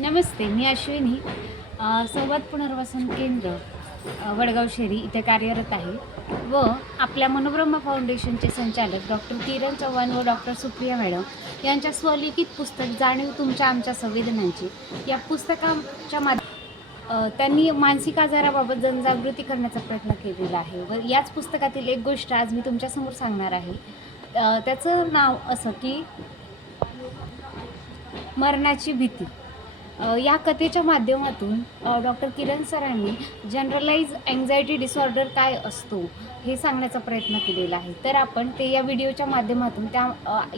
नमस्ते, मी अश्विनी. संवाद पुनर्वसन केंद्र वडगाव शेरी इथे कार्यरत आहे व आपल्या मनोब्रह्म फाउंडेशनचे संचालक डॉक्टर किरण चव्हाण व डॉक्टर सुप्रिया मॅडम यांच्या स्वलिखित पुस्तक जाणीव तुमच्या आमच्या संवेदनांची या पुस्तकाच्या त्यांनी मानसिक आजाराबाबत जनजागृती करण्याचा प्रयत्न केलेला आहे व याच पुस्तकातील एक गोष्ट आज मी तुमच्यासमोर सांगणार आहे. त्याचं नाव असं की मरणाची भीती. या कथेच्या माध्यमातून डॉक्टर किरण सरांनी जनरलाइज अँक्झायटी डिसऑर्डर काय असतो हे सांगण्याचा प्रयत्न केलेला आहे. तर आपण ते या व्हिडिओच्या माध्यमातून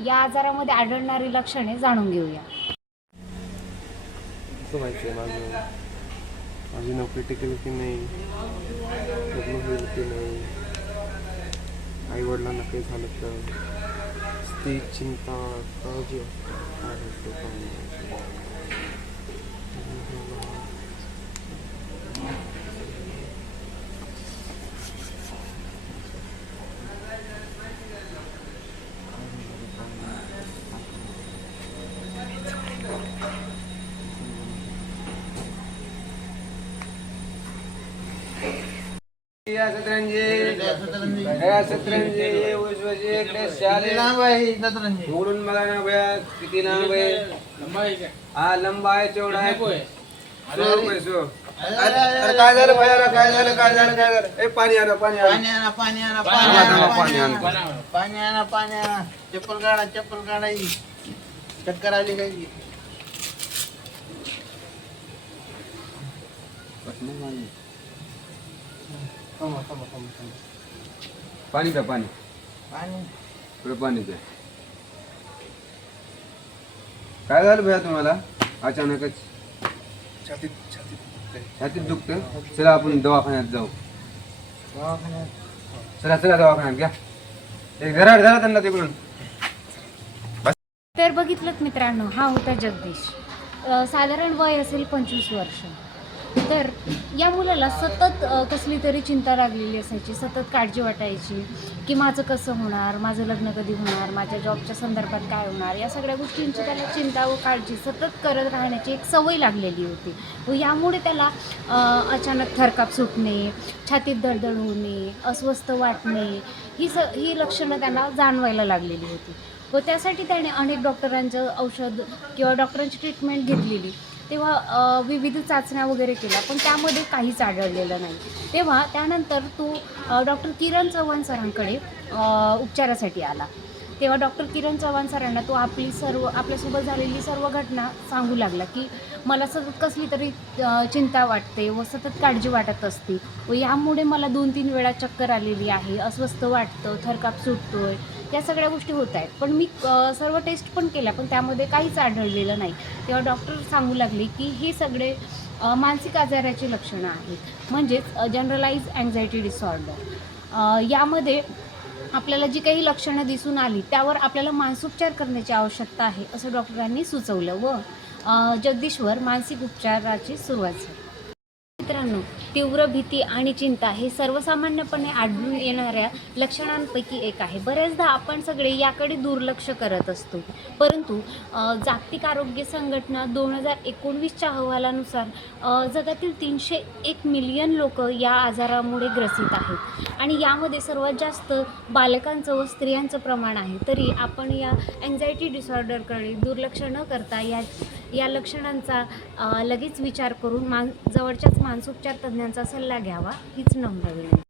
या आजारामध्ये आढळणारी लक्षणे जाणून घेऊया. माझी नोकरी टिकेल की नाही, लग्न होईल की नाही, आई वडिलांना काही झालं तर ती चिंता काळजी उघडून बघा ना भैया, किती लांब आहे. हा लंबा आहे, चौडा आहे. काय झालं भैया, काय झालं काय झालं काय झालं. ए पाणी आणा, पाणी आणा, पाणी आणा, पाणी आणा. चप्पल काढा चक्कर आली काय. पाणी प्या, पाणी पाणी पाणी प्या. काय झालं भैया तुम्हाला अचानकच? छातीत दुखतं. चला आपण दवाखान्यात जाऊ. चला दवाखान्यात घ्या. एक घरा त्यांना तिकडून. तर बघितलं मित्रांनो, हा होता जगदीश. साधारण वय असेल 25 वर्ष. तर या मुलाला सतत कसली तरी चिंता लागलेली असायची, सतत काळजी वाटायची की माझं कसं होणार, माझं लग्न कधी होणार, माझ्या जॉबच्या संदर्भात काय होणार, या सगळ्या गोष्टींची त्याला चिंता व काळजी सतत करत राहण्याची एक सवय लागलेली होती व यामुळे त्याला अचानक थरकाप सुटणे, छातीत धडधड होणे, अस्वस्थ वाटणे ही लक्षणं त्यांना जाणवायला लागलेली होती व त्यासाठी त्याने अनेक डॉक्टरांचं औषध किंवा डॉक्टरांची ट्रीटमेंट घेतलेली. तेव्हा विविध चाचण्या वगैरे केल्या पण त्यामध्ये काहीच आढळलेलं नाही. तेव्हा त्यानंतर तो डॉक्टर किरण चव्हाण सरांकडे उपचारासाठी आला. तेव्हा डॉक्टर किरण चव्हाण सरांना तो आपल्यासोबत झालेली सर्व घटना सांगू लागला की मला सतत कसली तरी चिंता वाटते व सतत काळजी वाटत असते व यामुळे मला 2-3 वेळा चक्कर आलेली आहे, अस्वस्थ वाटतं, थरकाप सुटतोय, या सगळ्या गोष्टी होत आहेत. पण मी सर्व टेस्ट पण केल्या पण त्यामध्ये काहीच आढळलेलं नाही. तेव्हा डॉक्टर सांगू लागले की हे सगळे मानसिक आजाराची लक्षणं आहेत, म्हणजेच जनरलाइज अँक्झायटी डिसऑर्डर. यामध्ये आपल्याला जी काही लक्षणं दिसून आली त्यावर आपल्याला मानसोपचार करण्याची आवश्यकता आहे असं डॉक्टरांनी सुचवलं व जगदीशवर मानसिक उपचाराची सुरुवात झाली. मित्रांनो, तीव्र भीती आणि चिंता हे सर्वसामान्यपणे आढळून येणाऱ्या लक्षणांपैकी एक आहे. बऱ्याचदा आपण सगळे याकडे दुर्लक्ष करत असतो, परंतु जागतिक आरोग्य संघटना 2019च्या अहवालानुसार जगातील 301 मिलियन लोक या आजारामुळे ग्रसित आहेत आणि यामध्ये सर्वात जास्त बालकांचं व स्त्रियांचं प्रमाण आहे. तरी आपण या अँक्झायटी डिसऑर्डरकडे दुर्लक्ष न करता या लक्षणांचा लगेच विचार करून जवळच्याच मानसोपचार तज्ज्ञांचा सल्ला घ्यावा हीच नम्र विनंती.